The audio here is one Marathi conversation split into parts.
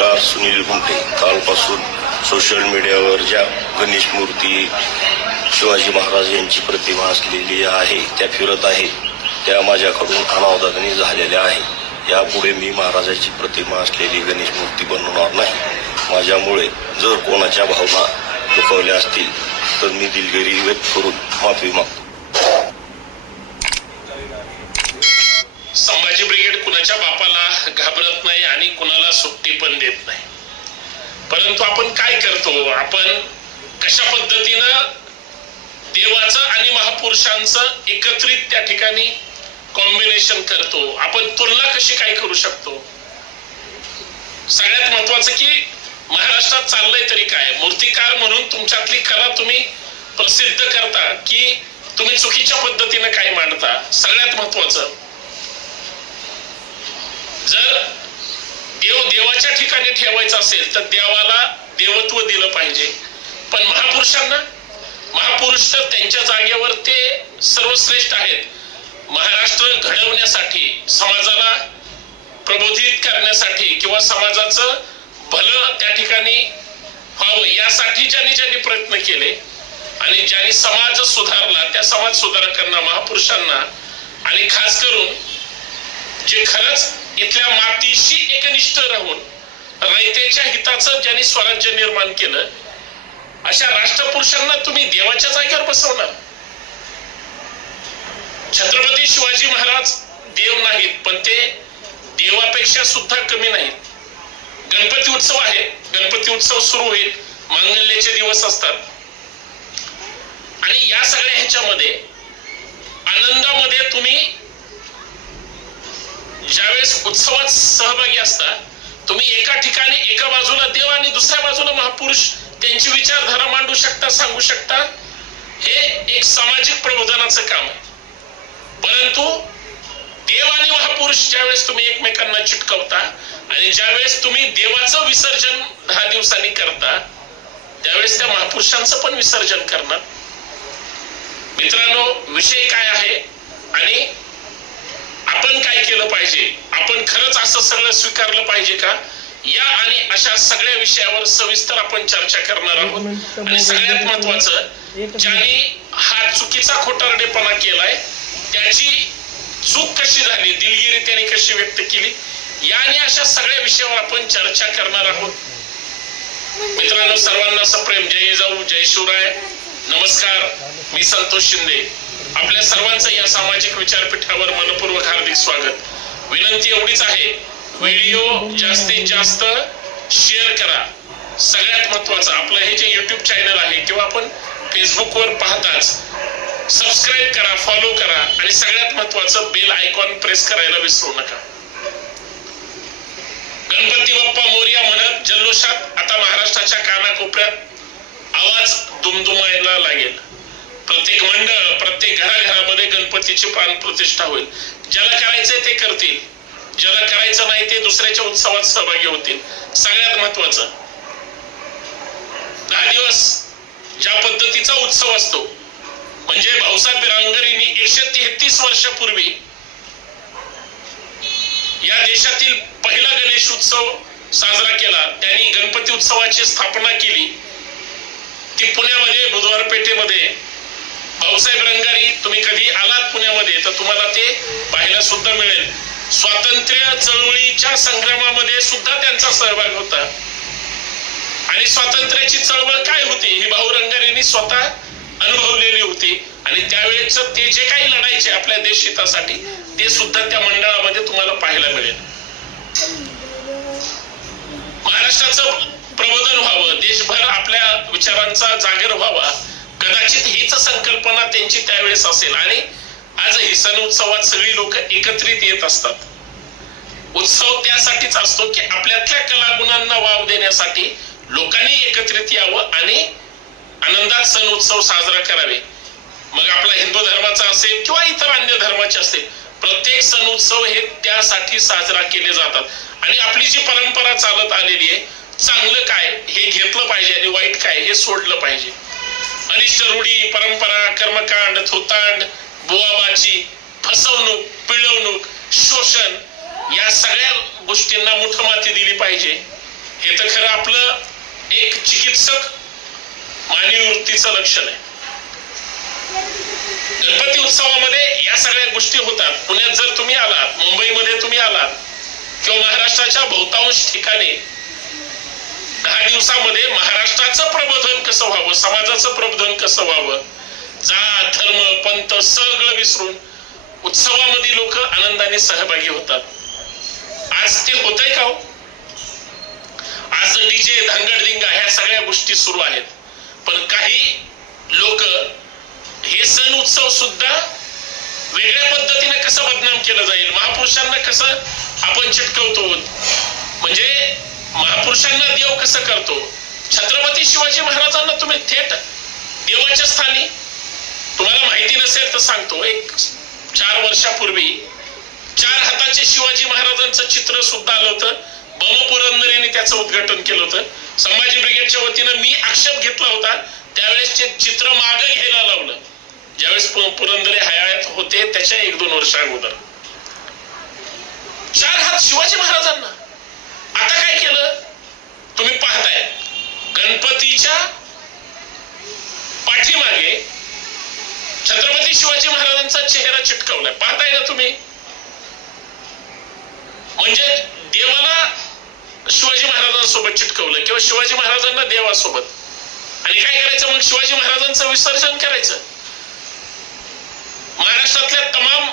पत्रकार सुनील गुंटे कालपासून सोशल मीडियावर ज्या गणेश मूर्ती शिवाजी महाराज यांची प्रतिमा असलेली आहे त्या फिरत आहे त्या माझ्याकडून अनावधानी झालेल्या आहे यापुढे मी महाराजाची प्रतिमा असलेली गणेश मूर्ती बनवणार नाही माझ्यामुळे जर कोणाच्या भावना दुखवल्या असतील तर मी दिलगिरी व्यक्त करून माफी मागतो संभाजी ब्रिगेड कुणाच्या बापाला घाबरत नाही आणि कुणाला सुट्टी पण देत नाही परंतु आपण काय करतो आपण कशा पद्धतीनं देवाचं आणि महापुरुषांचं एकत्रित त्या ठिकाणी कॉम्बिनेशन करतो आपण तुलना कशी काय करू शकतो सगळ्यात महत्वाचं की महाराष्ट्रात चाललंय तरी काय मूर्तिकार म्हणून तुमच्यातली कला तुम्ही प्रसिद्ध करता की तुम्ही चुकीच्या पद्धतीनं काय मांडता सगळ्यात महत्वाचं जर देव देवाच्या ठिकाणी ठेवायचा असेल तर देवाला देवत्व दिलं पाहिजे पण महापुरुषांना महापुरुष तर त्यांच्या जागेवर ते सर्वश्रेष्ठ आहेत महाराष्ट्र घडवण्यासाठी समाजाला प्रबोधित करण्यासाठी किंवा समाजाचं भलं त्या ठिकाणी व्हावं यासाठी ज्यांनी ज्यांनी प्रयत्न केले आणि ज्यांनी समाज सुधारला त्या समाज सुधारकांना महापुरुषांना आणि खास करून जे खरंच इथल्या मातीशी एकनिष्ठ राहून रयतेच्या हिताच ज्यांनी स्वराज्य निर्माण केलं अशा राष्ट्रपुरुषांना तुम्ही देवाच्या जागेवर बसवणार छत्रपती शिवाजी महाराज देव नाहीत पण ते देवापेक्षा सुद्धा कमी नाहीत गणपती उत्सव आहे गणपती उत्सव सुरू होईल मांगल्याचे दिवस असतात आणि या सगळ्या ह्याच्यामध्ये आनंदामध्ये तुम्ही ज्यावेळेस उत्सवात सहभागी असता तुम्ही एका ठिकाणी एका बाजूला देव आणि दुसऱ्या बाजूला महापुरुष त्यांची विचारधारा मांडू शकता सांगू शकता हे एक सामाजिक प्रबोधनाचं काम आहे परंतु देव आणि महापुरुष ज्यावेळेस तुम्ही एकमेकांना चिटकवता आणि ज्यावेळेस तुम्ही देवाचं विसर्जन दहा दिवसांनी करता त्यावेळेस त्या महापुरुषांचं पण विसर्जन करणार मित्रांनो विषय काय आहे आणि आपण काय केलं पाहिजे आपण खरंच असं सगळं स्वीकारलं पाहिजे का या आणि अशा सगळ्या विषयावर सविस्तर आपण चर्चा करणार आहोत आणि सगळ्यात महत्वाचं ज्यांनी हा चुकीचा खोटारडेपणा केलाय त्याची चूक कशी झाली दिलगिरी त्यांनी कशी व्यक्त केली या आणि अशा सगळ्या विषयावर आपण चर्चा करणार आहोत मित्रांनो सर्वांना सप्रेम जय जाऊ जय शिवराय नमस्कार मी संतोष शिंदे आपल्या सर्वांचं या सामाजिक विचारपीठावर मनपूर्वक हार्दिक स्वागत विनंती एवढीच आहे व्हिडिओ जास्तीत जास्त शेअर करा सगळ्यात महत्वाचं आपलं हे जे युट्यूब चॅनल आहे किंवा आपण फेसबुकवर पाहताच सबस्क्राईब करा फॉलो करा आणि सगळ्यात महत्वाचं बेल आयकॉन प्रेस करायला विसरू नका गणपती बाप्पा मोर्या म्हणत जल्लोषात आता महाराष्ट्राच्या कानाकोपऱ्यात आवाज दुमदुमायला लागेल प्रत्येक मंडळ प्रत्येक घराघरामध्ये गणपतीची प्राण प्रतिष्ठा होईल ज्याला करायचंय ते करतील ज्याला करायचं नाही ते दुसऱ्याच्या उत्सवात सहभागी होतील सगळ्यात महत्वाचं दहा दिवस ज्या पद्धतीचा उत्सव असतो म्हणजे भाऊसाहेब रांगरींनी एकशे तेहतीस वर्षापूर्वी या देशातील पहिला गणेश उत्सव साजरा केला त्यांनी गणपती उत्सवाची स्थापना केली ती पुण्यामध्ये बुधवार पेठेमध्ये भाऊसाहेब रंगारी तुम्ही कधी आलात पुण्यामध्ये तर तुम्हाला ते पाहायला सुद्धा मिळेल स्वातंत्र्य चळवळीच्या संग्रामामध्ये सुद्धा त्यांचा सहभाग होता आणि स्वातंत्र्याची चळवळ काय होती ही भाऊ रंगारी स्वतः अनुभवलेली होती आणि त्यावेळेच ते जे काही लढायचे आपल्या देश हितासाठी ते सुद्धा त्या मंडळामध्ये तुम्हाला पाहायला मिळेल महाराष्ट्राचं प्रबोधन व्हावं देशभर आपल्या विचारांचा जागर व्हावा कदाचित हीच संकल्पना त्यांची त्यावेळेस असेल आणि ही सण उत्सवात सगळी लोक एकत्रित येत असतात उत्सव त्यासाठीच असतो की आपल्यातल्या कलागुणांना वाव देण्यासाठी लोकांनी एकत्रित यावं आणि आनंदात सण उत्सव साजरा करावे मग आपला हिंदू धर्माचा असेल किंवा इतर अन्य धर्माचे असेल प्रत्येक सण उत्सव हे त्यासाठी साजरा केले जातात आणि आपली जी परंपरा चालत आलेली आहे चांगलं काय हे घेतलं पाहिजे आणि वाईट काय हे सोडलं पाहिजे अनिष्ट रूढी परंपरा कर्मकांड थोतांड बोआबाची फसवणूक पिळवणूक शोषण या सगळ्या गोष्टींना मुठ माती दिली पाहिजे हे तर खरं आपलं एक चिकित्सक मानवी वृत्तीचं लक्षण आहे गणपती उत्सवामध्ये या सगळ्या गोष्टी होतात पुण्यात जर तुम्ही आलात मुंबईमध्ये तुम्ही आलात किंवा महाराष्ट्राच्या बहुतांश ठिकाणी दहा दिवसामध्ये महाराष्ट्राचं प्रबोधन कसं व्हावं समाजाचं प्रबोधन कसं व्हावं जात धर्म पंत सगळं विसरून उत्सवामध्ये लोक आनंदाने सहभागी होतात आज ते होत आहे का हो? आज डीजे धांगडदिंगा ह्या सगळ्या गोष्टी सुरू आहेत पण काही लोक हे सण उत्सव सुद्धा वेगळ्या पद्धतीने कसं बदनाम केलं जाईल महापुरुषांना कसं आपण चिटकवतो म्हणजे महापुरुषांना देव कसं करतो छत्रपती शिवाजी महाराजांना तुम्ही थेट देवाच्या स्थानी तुम्हाला माहिती नसेल तर सांगतो एक चार वर्षापूर्वी चार हाताचे शिवाजी महाराजांचं चित्र सुद्धा आलं होतं बमपुरंदरीने त्याचं उद्घाटन केलं होतं संभाजी ब्रिगेडच्या वतीनं मी आक्षेप घेतला होता त्यावेळेस ते चित्र मागे घ्यायला लावलं ज्यावेळेस पुरंदरे हयात होते त्याच्या एक दोन वर्षा अगोदर चार हात शिवाजी महाराजांना आता काय केलं तुम्ही पाहताय गणपतीच्या पाठीमागे छत्रपती शिवाजी महाराजांचा चेहरा चिटकवलाय पाहताय ना तुम्ही म्हणजे देवाला शिवाजी महाराजांसोबत चिटकवलं किंवा शिवाजी महाराजांना देवासोबत आणि काय करायचं मग शिवाजी महाराजांचं विसर्जन करायचं महाराष्ट्रातल्या तमाम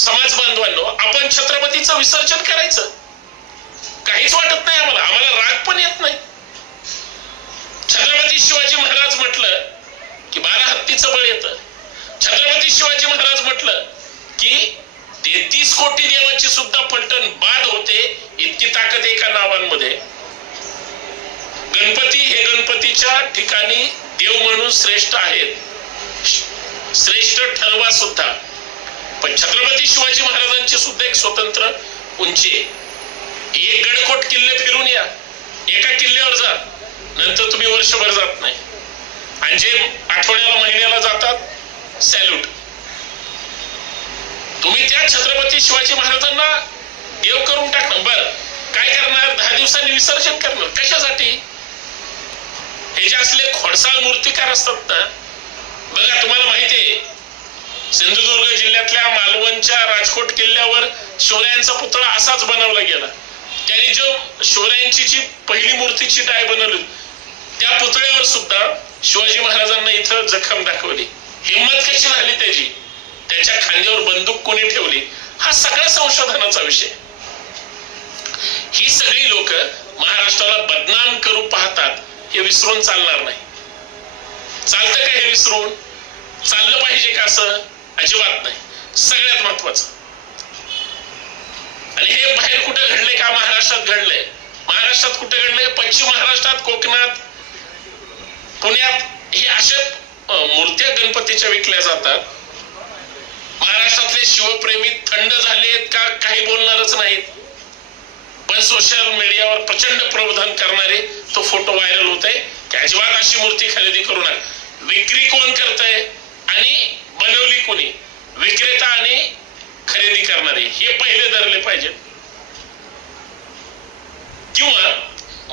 समाज बांधवांनो आपण छत्रपतीचं विसर्जन करायचं काहीच वाटत नाही आम्हाला आम्हाला राग पण येत नाही छत्रपती शिवाजी महाराज म्हटलं की बारा हत्तीचं बळ येत छत्रपती शिवाजी महाराज म्हटलं की तेहतीस कोटी देवाची सुद्धा पलटण बाद होते इतकी ताकद एका नावांमध्ये गणपती हे गणपतीच्या ठिकाणी देव म्हणून श्रेष्ठ आहेत श्रेष्ठ ठरवा सुद्धा पण छत्रपती शिवाजी महाराजांची सुद्धा एक स्वतंत्र उंची आहे एक गडकोट किल्ले फिरून या एका किल्ल्यावर जा नंतर तुम्ही वर्षभर जात नाही आणि जे आठवड्याला महिन्याला जातात सॅल्यूट तुम्ही त्या छत्रपती शिवाजी महाराजांना देव करून टाकणार बर काय करणार दहा दिवसांनी विसर्जन करणार कशासाठी हे जे असले खोडसाळ मूर्तिकार असतात ना बघा तुम्हाला माहिती आहे सिंधुदुर्ग जिल्ह्यातल्या मालवणच्या राजकोट किल्ल्यावर शिवरायांचा पुतळा असाच बनवला गेला त्यांनी जो शिवरायांची जी पहिली मूर्तीची टाय बनवली त्या पुतळ्यावर सुद्धा शिवाजी महाराजांना इथं जखम दाखवली हिंमत कशी झाली त्याची त्याच्या खांद्यावर बंदूक कोणी ठेवली हा सगळा संशोधनाचा विषय ही सगळी लोक महाराष्ट्राला बदनाम करू पाहतात हे विसरून चालणार नाही चालतं का हे विसरून चाललं पाहिजे का असं अजिबात नाही सगळ्यात महत्वाचं आणि हे बाहेर कुठे घडले का महाराष्ट्रात घडले महाराष्ट्रात कुठे घडले पश्चिम महाराष्ट्रात कोकणात पुण्यात हे असे मूर्त्या गणपतीच्या विकल्या जातात महाराष्ट्रातले शिवप्रेमी थंड झालेत का काही बोलणारच नाहीत पण सोशल मीडियावर प्रचंड प्रबोधन करणारे तो फोटो व्हायरल होत आहे की अजिबात अशी मूर्ती खरेदी करू नका विक्री कोण करत आणि बनवली कोणी विक्रेता आणि खरेदी करणारे हे पहिले धरले पाहिजेत किंवा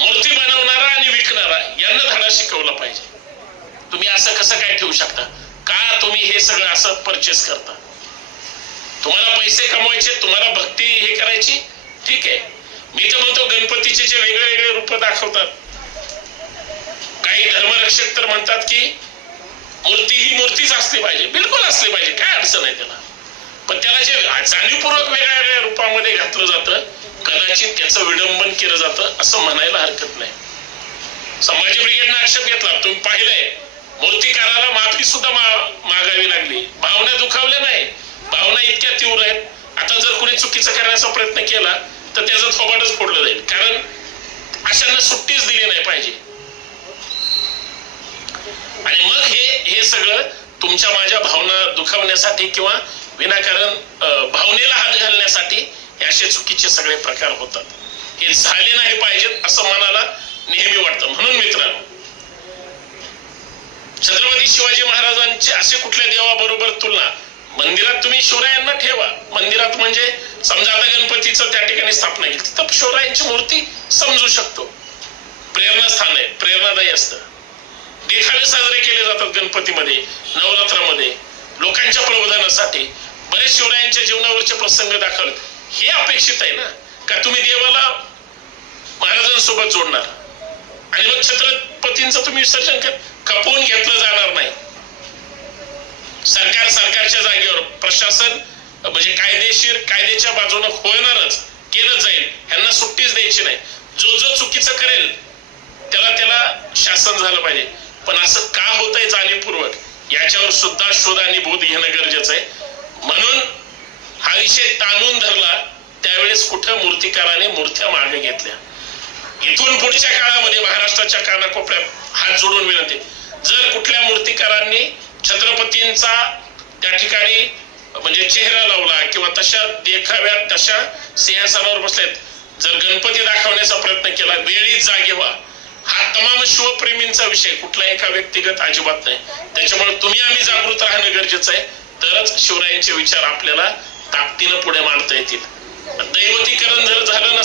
मूर्ती बनवणारा आणि विकणारा यांना धडा शिकवला पाहिजे तुम्ही असं कसं काय ठेवू शकता का तुम्ही हे सगळं असं परचेस करता तुम्हाला पैसे कमवायचे तुम्हाला भक्ती हे करायची ठीक आहे मी तर म्हणतो गणपतीचे जे वेगळे वेगळे रूप दाखवतात काही धर्मरक्षक तर म्हणतात की मूर्ती ही मूर्तीच असली पाहिजे बिलकुल असली पाहिजे काय अडचण आहे त्याला पण त्याला जे जाणीवपूर्वक वेगळ्या वेगळ्या रूपामध्ये घातलं जातं कदाचित त्याचं विडंबन केलं जातं असं म्हणायला हरकत नाही संभाजी ब्रिगेडनं आक्षेप घेतला तुम्ही पाहिलंय मूर्तिकाराला माफी सुद्धा मागावी लागली भावना दुखावल्या नाही भावना इतक्या तीव्र आहेत आता जर कोणी चुकीचं करण्याचा प्रयत्न केला तर त्याचं थोबाटच फोडलं जाईल कारण अशांना सुट्टीच दिली नाही पाहिजे आणि मग हे हे सगळं तुमच्या माझ्या भावना दुखावण्यासाठी किंवा विनाकारण भावनेला हात घालण्यासाठी हे असे चुकीचे सगळे प्रकार होतात हे झाले नाही पाहिजेत असं मनाला नेहमी वाटतं म्हणून मित्रांनो छत्रपती शिवाजी महाराजांचे असे कुठल्या देवाबरोबर तुलना मंदिरात तुम्ही शिवरायांना ठेवा मंदिरात म्हणजे समजा आता गणपतीचं त्या ठिकाणी स्थापना केली तर शिवरायांची मूर्ती समजू शकतो प्रेरणास्थान आहे प्रेरणादायी असतं देखावे साजरे केले जातात गणपतीमध्ये नवरात्रामध्ये लोकांच्या प्रबोधनासाठी बरेच शिवरायांच्या जीवनावरचे प्रसंग दाखल हे अपेक्षित आहे ना का तुम्ही देवाला महाराजांसोबत जोडणार आणि मग छत्रपतींचं तुम्ही विसर्जन कर खपवून घेतलं जाणार नाही सरकार सरकारच्या जागेवर प्रशासन म्हणजे कायदेशीर कायद्याच्या बाजूने होणारच केलं जाईल ह्यांना सुट्टीच द्यायची नाही जो जो चुकीचं करेल त्याला त्याला शासन झालं पाहिजे पण असं का होत आहे जाणीवपूर्वक याच्यावर सुद्धा शोध आणि बोध घेणं गरजेचं आहे म्हणून हा विषय ताणून धरला त्यावेळेस कुठं मूर्तिकाराने मूर्त्या मागे घेतल्या इथून पुढच्या काळामध्ये महाराष्ट्राच्या कानाकोपऱ्यात हात जोडून विनंती जर कुठल्या मूर्तिकारांनी छत्रपतींचा त्या ठिकाणी म्हणजे चेहरा लावला किंवा तशा देखाव्यात तशा सिंहासनावर बसलेत जर गणपती दाखवण्याचा प्रयत्न केला वेळी जागेवा हा तमाम शिवप्रेमींचा विषय कुठला एका व्यक्तिगत अजिबात नाही त्याच्यामुळे तुम्ही आम्ही जागृत राहणं गरजेचं आहे तरच शिवरायांचे विचार आपल्याला ताकदीनं पुढे मांडता येतील दैवतीकरण जर झालं ना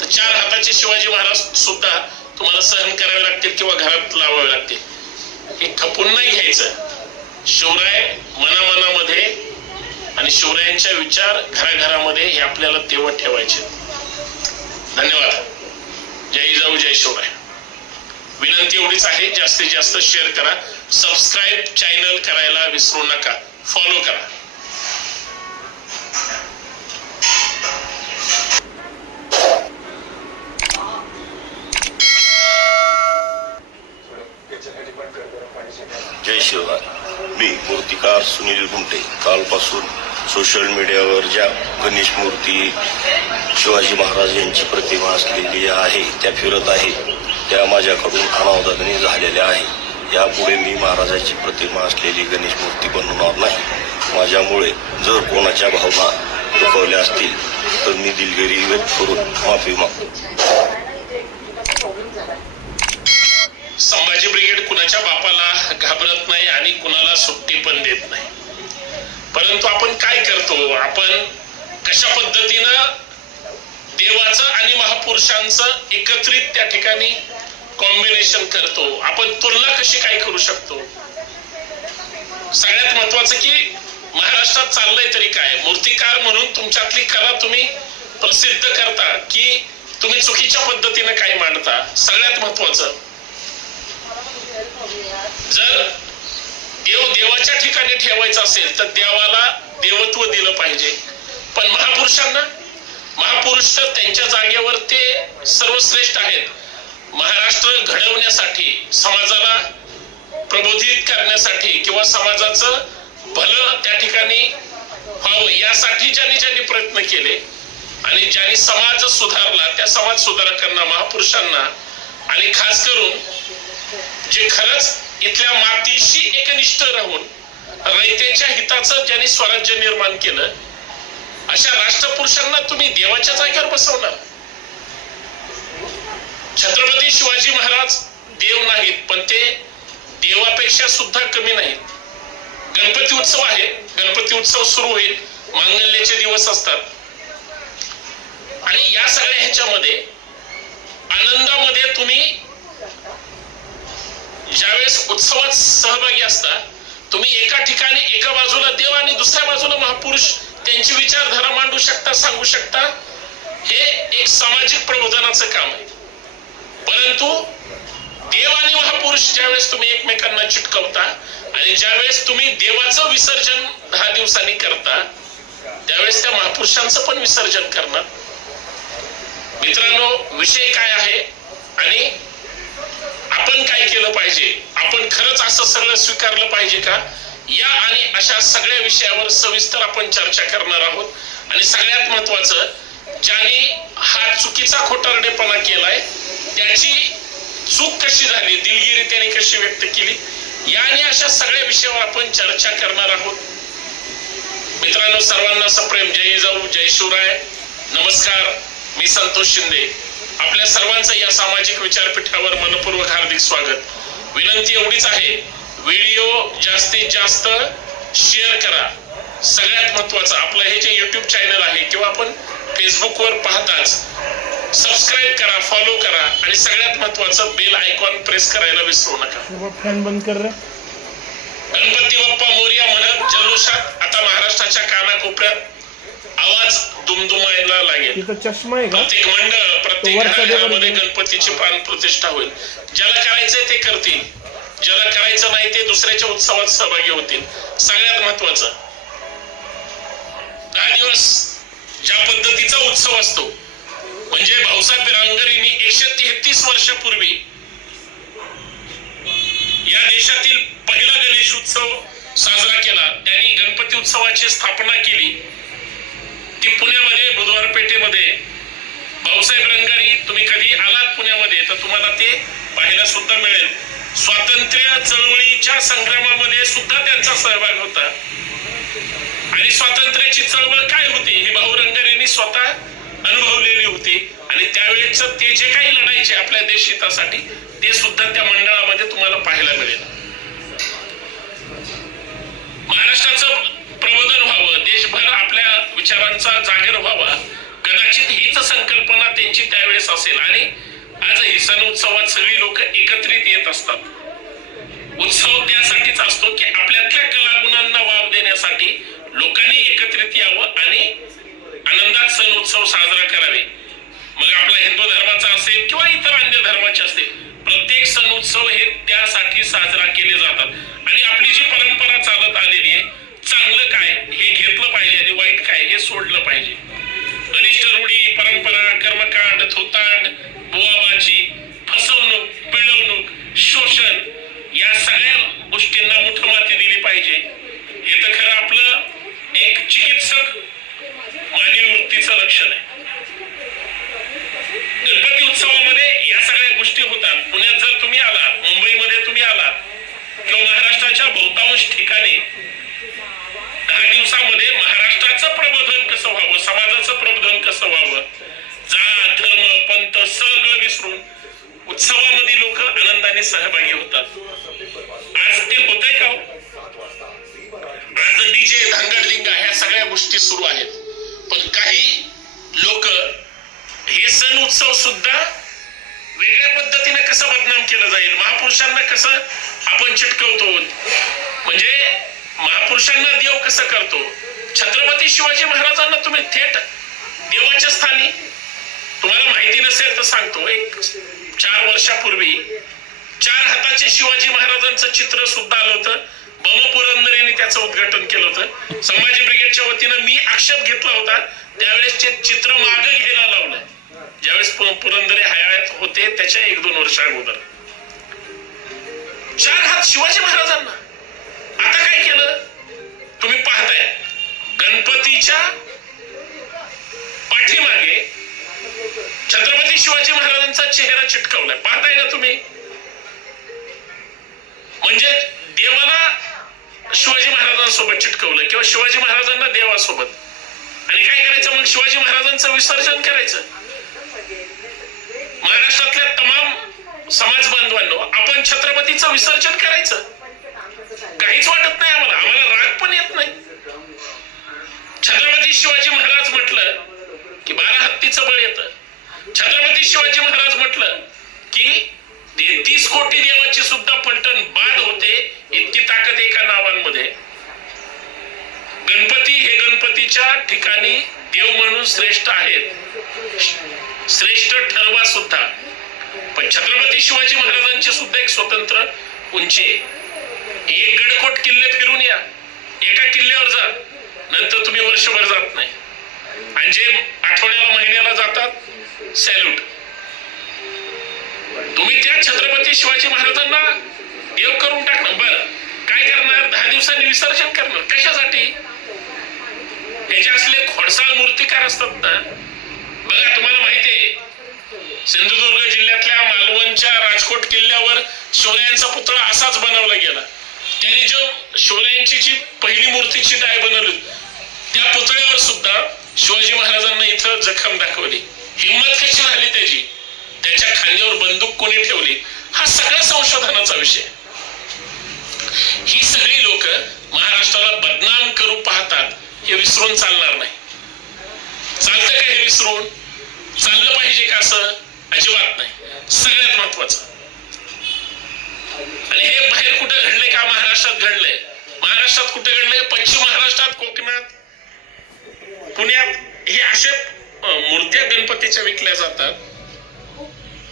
तर चार हाताचे शिवाजी महाराज सुद्धा तुम्हाला सहन करावे लागतील किंवा घरात लावावे लागतील हे खपून नाही घ्यायचं शिवराय मनामनामध्ये आणि शिवरायांच्या विचार घराघरामध्ये हे आपल्याला तेव्हा ठेवायचे धन्यवाद जय जाऊ जय शिवराय विनंती एवढीच आहे जास्तीत जास्त शेअर करा सबस्क्राईब चॅनल करायला विसरू नका फॉलो करा जय शिवराय मी मूर्तिकार सुनील गुंटे कालपासून सोशल मीडियावर ज्या गणेश मूर्ती शिवाजी महाराज यांची प्रतिमा असलेली आहे त्या फिरत आहे त्या माझ्याकडून अनावदनी झालेल्या आहे यापुढे मी महाराजाची प्रतिमा असलेली गणेश मूर्ती बनवणार नाही माझ्यामुळे जर कोणाच्या भावना दुखवल्या असतील तर मी दिलगिरी व्यक्त करून माफी मागतो संभाजी ब्रिगेड कुणाच्या बापाला घाबरत नाही आणि कुणाला सुट्टी पण देत नाही परंतु आपण काय करतो आपण कशा पद्धतीनं देवाचं आणि महापुरुषांचं एकत्रित त्या ठिकाणी कॉम्बिनेशन करतो आपण तुलना कशी काय करू शकतो सगळ्यात महत्वाचं की महाराष्ट्रात चाललंय तरी काय मूर्तिकार म्हणून तुमच्यातली कला तुम्ही प्रसिद्ध करता की तुम्ही चुकीच्या पद्धतीने काय मांडता सगळ्यात महत्वाचं जर देव देवाच्या ठिकाणी ठेवायचा असेल तर देवाला देवत्व दिलं पाहिजे पण महापुरुषांना महापुरुष त्यांच्या जागेवर ते सर्वश्रेष्ठ आहेत महाराष्ट्र घडवण्यासाठी समाजाला प्रबोधित करण्यासाठी किंवा समाजाचं भलं त्या ठिकाणी व्हावं यासाठी ज्यांनी ज्यांनी प्रयत्न केले आणि ज्यांनी समाज सुधारला त्या समाज सुधारकांना महापुरुषांना आणि खास करून जे खरंच इथल्या मातीशी एकनिष्ठ राहून रयतेच्या हिताचं ज्यांनी स्वराज्य निर्माण केलं अशा राष्ट्रपुरुषांना तुम्ही देवाच्या जागेवर बसवणार छत्रपती शिवाजी महाराज देव नाहीत पण ते देवापेक्षा सुद्धा कमी नाहीत गणपती उत्सव आहे गणपती उत्सव सुरू होईल मांगल्याचे दिवस असतात आणि या सगळ्या ह्याच्यामध्ये आनंदामध्ये तुम्ही ज्यावेळेस उत्सवात सहभागी असता तुम्ही एका ठिकाणी एका बाजूला देव आणि दुसऱ्या बाजूला महापुरुष त्यांची विचारधारा मांडू शकता सांगू शकता हे एक सामाजिक प्रबोधनाचं काम आहे परंतु देव आणि महापुरुष वेळेस तुम्ही एकमेकांना चिटकवता आणि वेळेस तुम्ही देवाचं विसर्जन दहा दिवसांनी करता त्यावेळेस त्या महापुरुषांचं पण विसर्जन करणार मित्रांनो विषय काय आहे आणि आपण काय केलं पाहिजे आपण खरंच असं सगळं स्वीकारलं पाहिजे का या आणि अशा सगळ्या विषयावर सविस्तर आपण चर्चा करणार आहोत आणि सगळ्यात महत्वाचं ज्याने हा चुकीचा खोटारडेपणा केलाय त्याची चूक कशी झाली दिलगिरी त्याने कशी व्यक्त केली याने अशा सगळ्या विषयावर आपण चर्चा करणार आहोत मित्रांनो सर्वांना सप्रेम जय जाऊ जय शिवराय नमस्कार मी संतोष शिंदे आपल्या सर्वांचं या सामाजिक विचारपीठावर मनपूर्वक हार्दिक स्वागत विनंती एवढीच आहे व्हिडिओ जास्तीत जास्त शेअर करा सगळ्यात महत्वाचं आपलं हे जे युट्यूब चॅनल आहे किंवा आपण फेसबुकवर पाहताच सबस्क्राईब करा फॉलो करा आणि सगळ्यात महत्वाचं बेल आयकॉन प्रेस करायला विसरू नका फॅन बंद कर गणपती बाप्पा मोर्या म्हणत जल्लोषात आता महाराष्ट्राच्या कानाकोपऱ्यात आवाज दुमदुमायला लागेल चष्मा आहे प्रत्येक मंडळ प्रत्येक गणपतीची प्राण प्रतिष्ठा होईल ज्याला करायचंय ते करतील ज्याला करायचं नाही ते दुसऱ्याच्या उत्सवात सहभागी होतील सगळ्यात महत्वाचं दहा दिवस ज्या पद्धतीचा उत्सव असतो म्हणजे भाऊसाहेब रांगरीनी एकशे तेहतीस वर्षापूर्वी या देशातील पहिला गणेश उत्सव साजरा केला त्यांनी गणपती उत्सवाची स्थापना केली ती पुण्यामध्ये बुधवार पेठेमध्ये भाऊसाहेब रंगारी तुम्ही कधी आलात पुण्यामध्ये तर तुम्हाला ते पाहायला सुद्धा मिळेल स्वातंत्र्य चळवळीच्या संग्रामामध्ये सुद्धा त्यांचा सहभाग होता आणि स्वातंत्र्याची चळवळ काय होती ही भाऊ रंगारींनी स्वतः अनुभवलेली होती आणि त्यावेळेच ते जे काही लढायचे आपल्या देशहितासाठी ते सुद्धा त्या मंडळामध्ये तुम्हाला पाहायला मिळेल महाराष्ट्राचं प्रबोधन व्हावं देशभर आपल्या विचारांचा जागर व्हावा कदाचित हीच संकल्पना त्यांची त्यावेळेस असेल आणि आजही सण उत्सवात सगळी लोक एकत्रित येत असतात उत्सव त्यासाठीच असतो की आपल्यातल्या कलागुणांना वाव देण्यासाठी लोकांनी एकत्रित यावं आणि आनंदात सण उत्सव साजरा करावे मग आपला हिंदू धर्माचा असेल किंवा इतर अन्य धर्माचे असेल प्रत्येक सण उत्सव हे त्यासाठी साजरा केले जातात आणि आपली जी परंपरा चालत आलेली आहे चांगलं काय हे घेतलं पाहिजे आणि वाईट काय हे सोडलं पाहिजे अनिष्ट रूढी परंपरा कर्मकांड थोतांड गणपती उत्सवामध्ये या सगळ्या गोष्टी होतात पुण्यात जर तुम्ही आला मुंबईमध्ये तुम्ही आला किंवा महाराष्ट्राच्या बहुतांश ठिकाणी दहा दिवसामध्ये महाराष्ट्राचं प्रबोधन कसं व्हावं समाजाचं प्रबोधन कसं व्हावं जात धर्म पंथ सगळं विसरून उत्सवामध्ये लोक आनंदाने सहभागी होतात आज ते होत आहे का हो? आज डीजे धांगडलिंगा ह्या सगळ्या गोष्टी सुरू आहेत पण काही कसं आपण चिटकवतो म्हणजे महापुरुषांना देव कस करतो छत्रपती शिवाजी महाराजांना तुम्ही थेट देवाच्या स्थानी तुम्हाला माहिती नसेल तर सांगतो एक चार वर्षापूर्वी चार हाताचे शिवाजी महाराजांचं चित्र सुद्धा आलं होतं पुरंदरेने त्याचं उद्घाटन केलं होतं संभाजी ब्रिगेडच्या वतीनं मी आक्षेप घेतला होता त्यावेळेस ते चित्र मागे घ्यायला लावलं ज्यावेळेस पुरंदरे हयात होते त्याच्या एक दोन वर्षा अगोदर चार हात शिवाजी महाराजांना आता काय केलं तुम्ही पाहताय गणपतीच्या पाठीमागे छत्रपती शिवाजी महाराजांचा चेहरा चिटकवलाय पाहताय ना तुम्ही म्हणजे देवाला शिवाजी महाराजांसोबत चिटकवलं किंवा शिवाजी महाराजांना देवासोबत आणि काय करायचं मग शिवाजी महाराजांचं विसर्जन करायचं महाराष्ट्रातल्या तमाम समाज छत्रपतीचं विसर्जन करायचं काहीच वाटत नाही आम्हाला आम्हाला राग पण येत नाही छत्रपती शिवाजी महाराज म्हटलं की बारा हत्तीचं बळ येत छत्रपती शिवाजी महाराज म्हटलं की तेहतीस कोटी देवाची सुद्धा पंटन बाद होते इतकी ताकद एका नावांमध्ये गणपती हे गणपतीच्या ठिकाणी देव म्हणून श्रेष्ठ आहेत श्रेष्ठ ठरवा सुद्धा पण छत्रपती शिवाजी महाराजांची सुद्धा एक स्वतंत्र उंची आहे एक गडकोट किल्ले फिरून या एका किल्ल्यावर जा नंतर तुम्ही वर्षभर जात नाही आणि जे आठवड्याला महिन्याला जातात सॅल्यूट तुम्ही त्या छत्रपती शिवाजी महाराजांना देव करून टाकणार बरं काय करणार दहा दिवसांनी विसर्जन करणार कशासाठी हे असले खोडसाळ मूर्तिकार असतात ना बघा तुम्हाला सिंधुदुर्ग जिल्ह्यातल्या मालवणच्या राजकोट किल्ल्यावर शोर्यांचा पुतळा असाच बनवला गेला त्यांनी जो शोर्यांची जी पहिली मूर्तीची डाय बनवली त्या पुतळ्यावर सुद्धा शिवाजी महाराजांना इथं जखम दाखवली हिंमत कशी झाली त्याची त्याच्या खांद्यावर बंदूक कोणी ठेवली हा सगळा संशोधनाचा विषय ही सगळी लोक महाराष्ट्राला बदनाम करू पाहतात हे विसरून चालणार नाही चालतं का हे विसरून चाललं पाहिजे का असं अजिबात नाही सगळ्यात महत्वाचं आणि हे बाहेर कुठे घडले का महाराष्ट्रात घडले महाराष्ट्रात कुठे घडले पश्चिम महाराष्ट्रात कोकणात पुण्यात हे असे मूर्त्या गणपतीच्या विकल्या जातात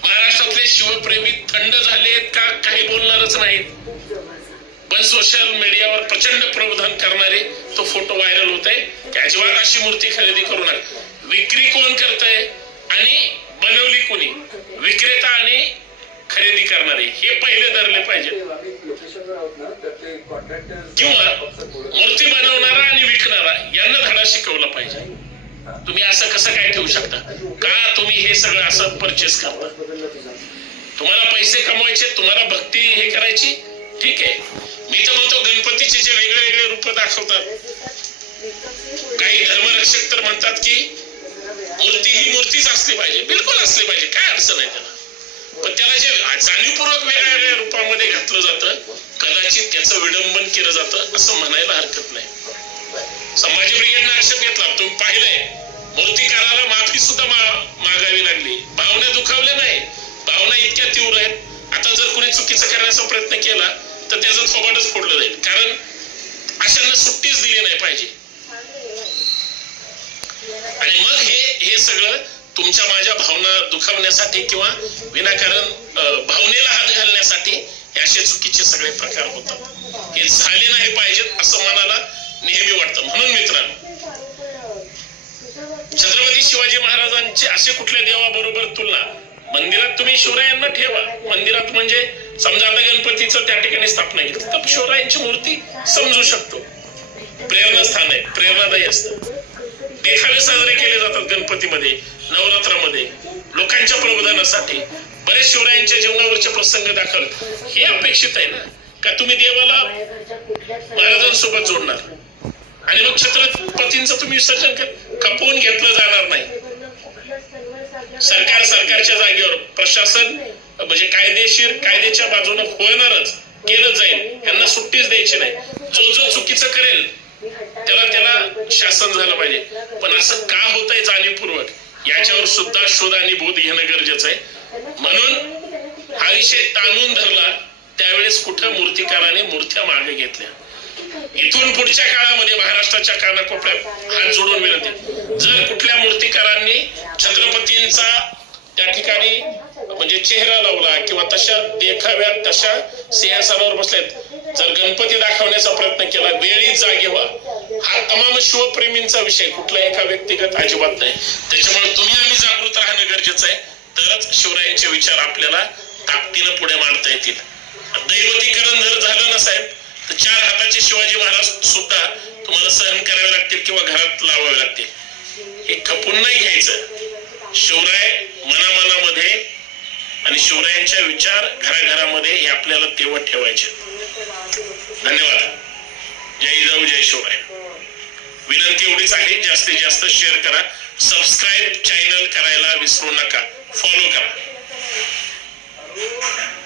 महाराष्ट्रातले शिवप्रेमी थंड झालेत का काही बोलणारच नाहीत पण सोशल मीडियावर प्रचंड प्रबोधन करणारे तो फोटो व्हायरल होत आहे अजिबात अशी मूर्ती खरेदी करू नका विक्री कोण करत आणि बनवली कोणी विक्रेता आणि खरेदी करणारे हे पहिले धरले पाहिजे किंवा मूर्ती बनवणारा आणि विकणारा यांना धडा शिकवला पाहिजे तुम्ही असं कसं काय ठेवू शकता का तुम्ही हे सगळं असं परचेस करता तुम्हाला पैसे कमवायचे तुम्हाला भक्ती हे करायची ठीक आहे मी तर म्हणतो गणपतीचे जे वेगळे वेगळे रूप दाखवतात काही धर्मरक्षक तर म्हणतात की मूर्ती ही मूर्तीच असली पाहिजे बिलकुल असली पाहिजे काय अडचण आहे त्याला पण त्याला जे जाणीवपूर्वक वेगळ्या वेगळ्या रूपामध्ये घातलं जातं कदाचित त्याचं विडंबन केलं जातं असं म्हणायला हरकत नाही संभाजी ब्रिगेडने आक्षेप घेतला तुम्ही पाहिलंय मूर्तिकाराला माफी सुद्धा मागावी लागली भावना दुखावल्या नाही भावना इतक्या तीव्र आहेत आता जर कोणी चुकीचं करण्याचा प्रयत्न केला तर त्याचं थोबाटच फोडलं जाईल कारण अशांना सुट्टीच दिली नाही पाहिजे आणि मग तुमच्या माझ्या भावना दुखावण्यासाठी किंवा विनाकारण भावनेला हात घालण्यासाठी हे असे चुकीचे सगळे प्रकार होतात हे झाले नाही पाहिजेत असं मनाला नेहमी वाटतं म्हणून मित्रांनो छत्रपती शिवाजी महाराजांचे असे कुठल्या देवाबरोबर तुलना मंदिरात तुम्ही शिवरायांना ठेवा मंदिरात म्हणजे समजा आता गणपतीचं त्या ठिकाणी स्थापना केली तर शिवरायांची मूर्ती समजू शकतो स्थान आहे प्रेरणादायी असतं देखावे साजरे केले जातात गणपतीमध्ये नवरात्रामध्ये लोकांच्या प्रबोधनासाठी बरेच शिवरायांच्या जीवनावरचे प्रसंग दाखल हे अपेक्षित आहे ना का तुम्ही देवाला महाराजांसोबत जोडणार आणि मग छत्रपतींचं तुम्ही विसर्जन खपवून घेतलं जाणार नाही सरकार सरकारच्या जागेवर प्रशासन म्हणजे कायदेशीर कायद्याच्या बाजूने होणारच केलं जाईल त्यांना सुट्टीच द्यायची नाही जो जो चुकीचं करेल त्याला त्याला शासन झालं पाहिजे पण असं का होत आहे जाणीवपूर्वक याच्यावर सुद्धा शोध आणि बोध घेणं गरजेचं आहे म्हणून हा विषय ताणून धरला त्यावेळेस कुठं मूर्तिकाराने मूर्त्या मागे घेतल्या इथून पुढच्या काळामध्ये महाराष्ट्राच्या कानाकोपऱ्यात हात जोडून मिळते जर कुठल्या मूर्तिकारांनी छत्रपतींचा त्या ठिकाणी म्हणजे चेहरा लावला किंवा तशा देखाव्यात तशा सिंहासनावर बसल्यात जर गणपती दाखवण्याचा प्रयत्न केला वेळी जागेवा हा तमाम शिवप्रेमींचा विषय कुठला एका व्यक्तिगत अजिबात नाही त्याच्यामुळे तुम्ही आम्ही जागृत राहणं गरजेचं आहे तरच शिवरायांचे विचार आपल्याला ताकदीनं पुढे मांडता येतील दैवतीकरण जर झालं ना साहेब तर चार हाताचे शिवाजी महाराज सुद्धा तुम्हाला सहन करावे लागतील किंवा घरात लावावे लागतील हे खपून नाही घ्यायचं शिवराय मनामनामध्ये आणि शिवरायांच्या विचार घराघरामध्ये हे आपल्याला तेव्हा ठेवायचे धन्यवाद जय जाऊ जय शिवराय विनंती एवढीच आहे जास्तीत जास्त शेअर करा सबस्क्राईब चॅनल करायला विसरू नका फॉलो करा